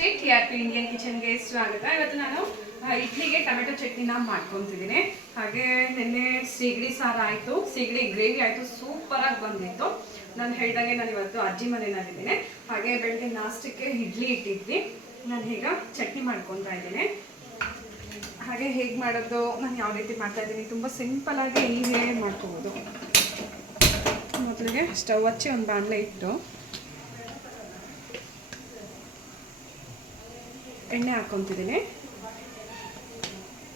T R P Indian ಕಿಚನ್ಗೆ ಸ್ವಾಗತ. ಇವತ್ತು ನಾನು ಇಡ್ಲಿಗೆ ಟೊಮೆಟೊ ಚಟ್ನಿನ ಮಾಡ್ಕೊತಿದ್ದೀನಿ. ಹಾಗೆ ನಿನ್ನೆ ಸೀಗಡಿ ಸಾರು ಆಯಿತು. ಸೀಗಡಿ ಗ್ರೇವಿ ಆಯಿತು. ಸೂಪರಾಗಿ ಬಂದಿತ್ತು. ನಾನು ಹೇಳಿದಾಗೆ ನಾನು ಇವತ್ತು ಅಜ್ಜಿ ಮನೆಯಲ್ಲಿದ್ದೀನಿ. ಹಾಗೆ ಬೆಳಗ್ಗೆ ನಾಷ್ಟಕ್ಕೆ ಇಡ್ಲಿ ಇಟ್ಟಿದ್ವಿ. ನಾನು ಈಗ ಚಟ್ನಿ ಮಾಡ್ಕೊತಾ ಇದ್ದೀನಿ. ಹಾಗೆ ಹೇಗೆ ಮಾಡೋದು? ನಾನು ಯಾವ ರೀತಿ ಮಾಡ್ತಾ ಇದ್ದೀನಿ? ತುಂಬ ಸಿಂಪಲಾಗಿ ಈಗ ಮಾಡ್ಕೋಬೋದು. ಮೊದಲಿಗೆ ಸ್ಟವ್ ಹಚ್ಚಿ ಒಂದು ಬಾಣಲೆ ಇಟ್ಟು ಎಣ್ಣೆ ಹಾಕ್ಕೊತಿದ್ದೀನಿ.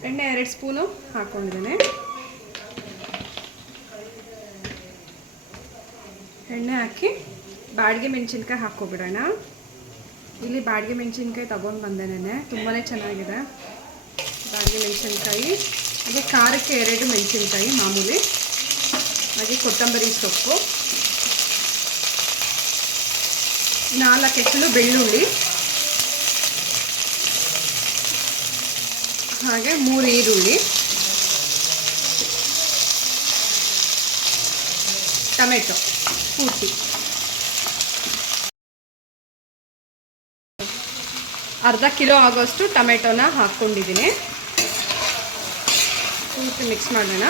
ಎಣ್ಣೆ ಎರಡು ಸ್ಪೂನು ಹಾಕ್ಕೊಂಡಿದ್ದೀನಿ. ಎಣ್ಣೆ ಹಾಕಿ ಬಾಡಿಗೆ ಮೆಣಸಿನ್ಕಾಯಿ ಹಾಕ್ಕೊಬಿಡೋಣ. ಇಲ್ಲಿ ಬಾಡಿಗೆ ಮೆಣಸಿನ್ಕಾಯಿ ತೊಗೊಂಡು ಬಂದೆ ನೆನೆ ತುಂಬಾ ಚೆನ್ನಾಗಿದೆ. ಬಾಡಿಗೆ ಮೆಣಸಿನ್ಕಾಯಿ. ಹಾಗೆ ಖಾರಕ್ಕೆ ಎರಡು ಮೆಣಸಿನ್ಕಾಯಿ ಮಾಮೂಲಿ. ಹಾಗೆ ಕೊತ್ತಂಬರಿ ಸೊಪ್ಪು. ನಾಲ್ಕು ಎಸಳು ಬೆಳ್ಳುಳ್ಳಿ. ಹಾಗೆ ಮೂರು ಈರುಳ್ಳಿ. ಟೊಮೆಟೊ. ಪೂರ್ತಿ. ಅರ್ಧ ಕಿಲೋ ಆಗೋಷ್ಟು ಟೊಮೆಟೊನ ಹಾಕ್ಕೊಂಡಿದ್ದೀನಿ. ಪೂರ್ತಿ ಮಿಕ್ಸ್ ಮಾಡೋಣ.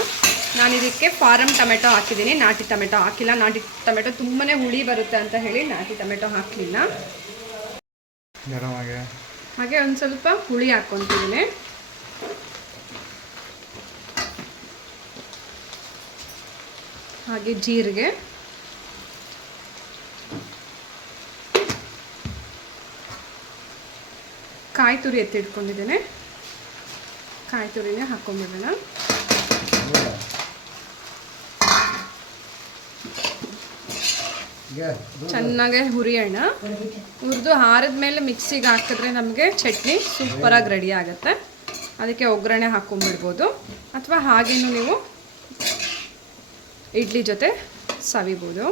ನಾನು ಇದಕ್ಕೆ ಫಾರಮ್ ಟೊಮೆಟೊ ಹಾಕಿದ್ದೀನಿ. ನಾಟಿ ಟೊಮೆಟೊ ಹಾಕಿಲ್ಲ. ನಾಟಿ ಟೊಮೆಟೊ ತುಂಬಾ ಹುಳಿ ಬರುತ್ತೆ ಅಂತ ಹೇಳಿ ನಾಟಿ ಟೊಮೆಟೊ ಹಾಕಲಿಲ್ಲ. ಹಾಗೆ ಒಂದು ಸ್ವಲ್ಪ ಹುಳಿ ಹಾಕ್ಕೊತಿದ್ದೀನಿ. ಹಾಗೆ ಜೀರಿಗೆ. ಕಾಯಿ ತುರಿ ಎತ್ತಿಟ್ಕೊಂಡಿದ್ದೇನೆ. ಕಾಯಿ ತುರಿನೇ ಹಾಕೊಂಡ್ಬಿಡೋಣ ಚೆನ್ನಾಗೆ ಹುರಿಯೋಣ. ಹುರಿದು ಆರಿದ ಮೇಲೆ ಮಿಕ್ಸಿಗೆ ಹಾಕಿದ್ರೆ ನಮಗೆ ಚಟ್ನಿ ಸೂಪರಾಗಿ ರೆಡಿ ಆಗುತ್ತೆ. ಅದಕ್ಕೆ ಒಗ್ಗರಣೆ ಹಾಕೊಂಡ್ಬಿಡ್ಬೋದು. ಅಥವಾ ಹಾಗೇನು ನೀವು ಇಡ್ಲಿ ಜೊತೆ ಸವಿಬೋದು.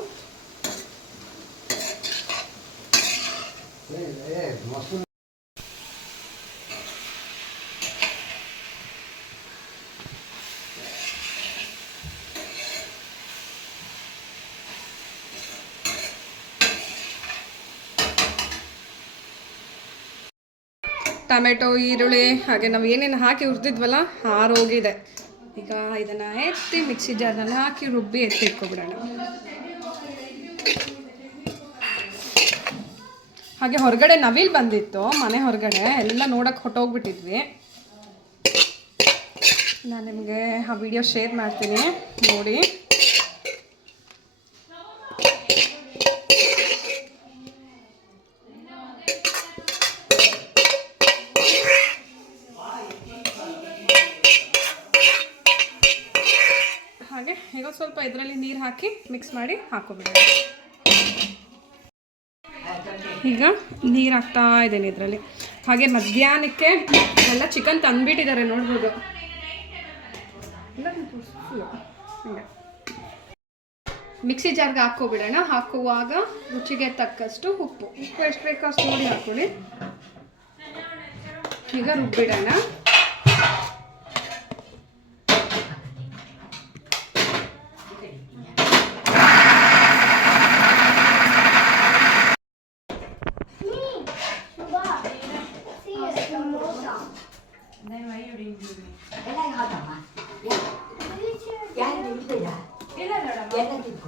ಟೊಮೆಟೊ ಈರುಳ್ಳಿ ಹಾಗೆ ನಾವು ಏನೇನು ಹಾಕಿ ಹುರಿದಿದ್ವಲ್ಲ ಹಾರೋಗಿದೆ ಈಗ ಇದನ್ನು ಎತ್ತಿ ಮಿಕ್ಸಿ ಜಾರ್ನಲ್ಲಿ ಹಾಕಿ ರುಬ್ಬಿ ಎತ್ತಿ ಇಟ್ಕೊಬಿಡೋಣ. ಹಾಗೆ ಹೊರಗಡೆ ನವಿಲ್ ಬಂದಿತ್ತು, ಮನೆ ಹೊರಗಡೆ ಎಲ್ಲ ನೋಡಕ್ಕೆ ಹೊಟ್ಟೋಗ್ಬಿಟ್ಟಿದ್ವಿ ನಾನು ನಿಮಗೆ ಆ ವಿಡಿಯೋ ಶೇರ್ ಮಾಡ್ತೀನಿ, ನೋಡಿ. ಹಾಗೆ ಈಗ ಸ್ವಲ್ಪ ಇದರಲ್ಲಿ ನೀರು ಹಾಕಿ ಮಿಕ್ಸ್ ಮಾಡಿ ಹಾಕೋಬಿಡೋಣ. ಈಗ ನೀರು ಹಾಕ್ತಾ ಇದ್ದೀನಿ ಇದರಲ್ಲಿ. ಹಾಗೆ ಮಧ್ಯಾಹ್ನಕ್ಕೆ ಎಲ್ಲ ಚಿಕನ್ ತಂದ್ಬಿಟ್ಟಿದ್ದಾರೆ ನೋಡ್ಬೋದು. ಮಿಕ್ಸಿ ಜಾರ್ಗೆ ಹಾಕೋಬಿಡೋಣ ಹಾಕುವಾಗ ರುಚಿಗೆ ತಕ್ಕಷ್ಟು ಉಪ್ಪು. ಉಪ್ಪು ಎಷ್ಟು ಬೇಕೋ ಅಷ್ಟು ನೋಡಿ ಹಾಕೊಳ್ಳಿ ಈಗ ರುಬ್ಬಿಡೋಣ.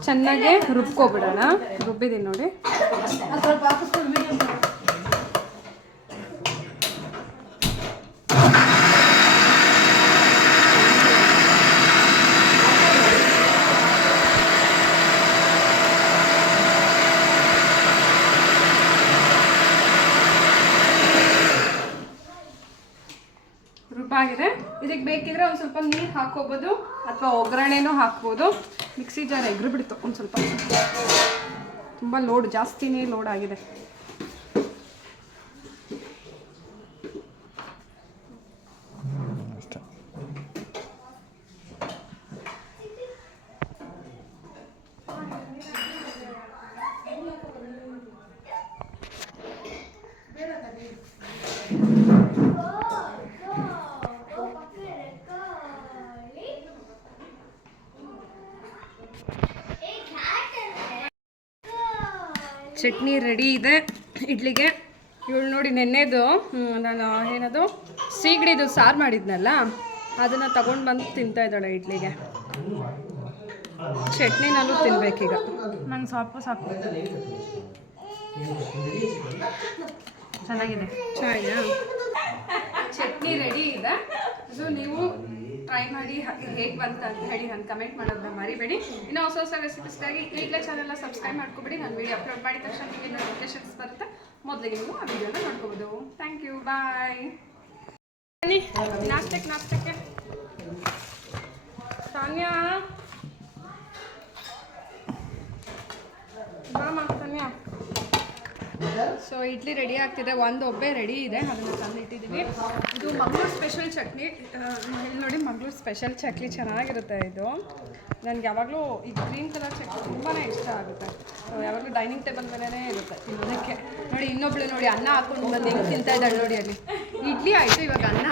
ಚೆನ್ನಾಗಿ ರುಬ್ಕೊಬಿಡೋಣ. ರುಬ್ಬಿದೀನಿ ನೋಡಿ. ರುಬ್ಬಾಗಿದೆ ಇದಕ್ಕೆ ಬೇಕಿದ್ರೆ ಒಂದು ಸ್ವಲ್ಪ ನೀರು ಹಾಕೋಬೋದು ಅಥವಾ ಒಗ್ಗರಣೆನೂ ಹಾಕ್ಬೋದು. ಮಿಕ್ಸಿ ಜಾರ್ ಎಗ್ರು ಬಿಡ್ತು ಒಂದು ಸ್ವಲ್ಪ. ತುಂಬ ಲೋಡ್ ಜಾಸ್ತಿನೇ ಲೋಡ್ ಆಗಿದೆ. ಚಟ್ನಿ ರೆಡಿ ಇದೆ. ಇಡ್ಲಿಗೆ. ಇವಳು ನೋಡಿ ನೆನ್ನೆದು ನಾನು ಏನದು ಸೀಗಡಿದು ಸಾರು ಮಾಡಿದ್ನಲ್ಲ ಅದನ್ನು ತಗೊಂಡು ಬಂದು ತಿಂತಾ ಇದ್ದಾಳೆ ಇಡ್ಲಿಗೆ. ಚಟ್ನಿನಲ್ಲೂ ತಿನ್ಬೇಕೀಗ. ನಂಗೆ ಸಾಕು ಸಾಕು. ಚೆನ್ನಾಗಿದೆ. ಚೆನ್ನಾಗಿದೆ ಚಟ್ನಿ ರೆಡಿ ಇದೆ. ಸೊ ನೀವು ಟ್ರೈ ಮಾಡಿ ಹೇಗೆ ಬಂತ ಅಂತ ಹೇಳಿ ನಾನು ಕಮೆಂಟ್ ಮಾಡೋದನ್ನ ಮರಿಬೇಡಿ. ಇನ್ನು ಹೊಸ ಹೊಸ ರೆಸಿಪೀಸ್ಗಾಗಿ ಈಗಲೇ ಚಾನೆಲ್ನ ಸಬ್ಸ್ಕ್ರೈಬ್ ಮಾಡ್ಕೊಬೇಡಿ. ನಾನು ವಿಡಿಯೋ ಅಪ್ಲೋಡ್ ಮಾಡಿದ ತಕ್ಷಣ ನಿಮಗೆ ನೋಟಿಫಿಕೇಶನ್ಸ್ ಬರುತ್ತೆ. ಮೊದಲಿಗೆ ನೀವು ಆ ವಿಡಿಯೋನ ನೋಡ್ಕೋಬೋದು. ಥ್ಯಾಂಕ್ ಯು ಬಾಯ್ ಬನ್ನಿ. ನಾಷ್ಟಕ್ಕೆ ನಾಷ್ಟಕ್ಕೆ. ಸಾನ್ಯಾ. ಸೊ ಇಡ್ಲಿ ರೆಡಿ ಆಗ್ತಿದೆ. ಒಂದು ಒಬ್ಬೆ ರೆಡಿ ಇದೆ. ಅದನ್ನು ತಂದಿಟ್ಟಿದ್ದೀವಿ ಇದು ಮಂಗ್ಳೂರು ಸ್ಪೆಷಲ್ ಚಟ್ನಿ. ಇಲ್ಲಿ ನೋಡಿ ಮಂಗ್ಳೂರು ಸ್ಪೆಷಲ್ ಚಟ್ನಿ ಚೆನ್ನಾಗಿರುತ್ತೆ ಇದು. ನನಗೆ ಯಾವಾಗಲೂ ಈ ಗ್ರೀನ್ ಕಲರ್ ಚಟ್ನಿ ತುಂಬಾ ಇಷ್ಟ ಆಗುತ್ತೆ. ಯಾವಾಗಲೂ ಡೈನಿಂಗ್ ಟೇಬಲ್ ಮೇಲೇ ಇರುತ್ತೆ ತಿನ್ನೋದಕ್ಕೆ ನೋಡಿ, ಇನ್ನೊಬ್ಳು ನೋಡಿ ಅನ್ನ ಹಾಕೊಂಡು ಬಂದು ಹೆಂಗೆ ತಿಂತಾ ಇದ್ದಾಳೆ ನೋಡಿ ಅಲ್ಲಿ. ಇಡ್ಲಿ ಆಯಿತು ಇವಾಗ ಅನ್ನ.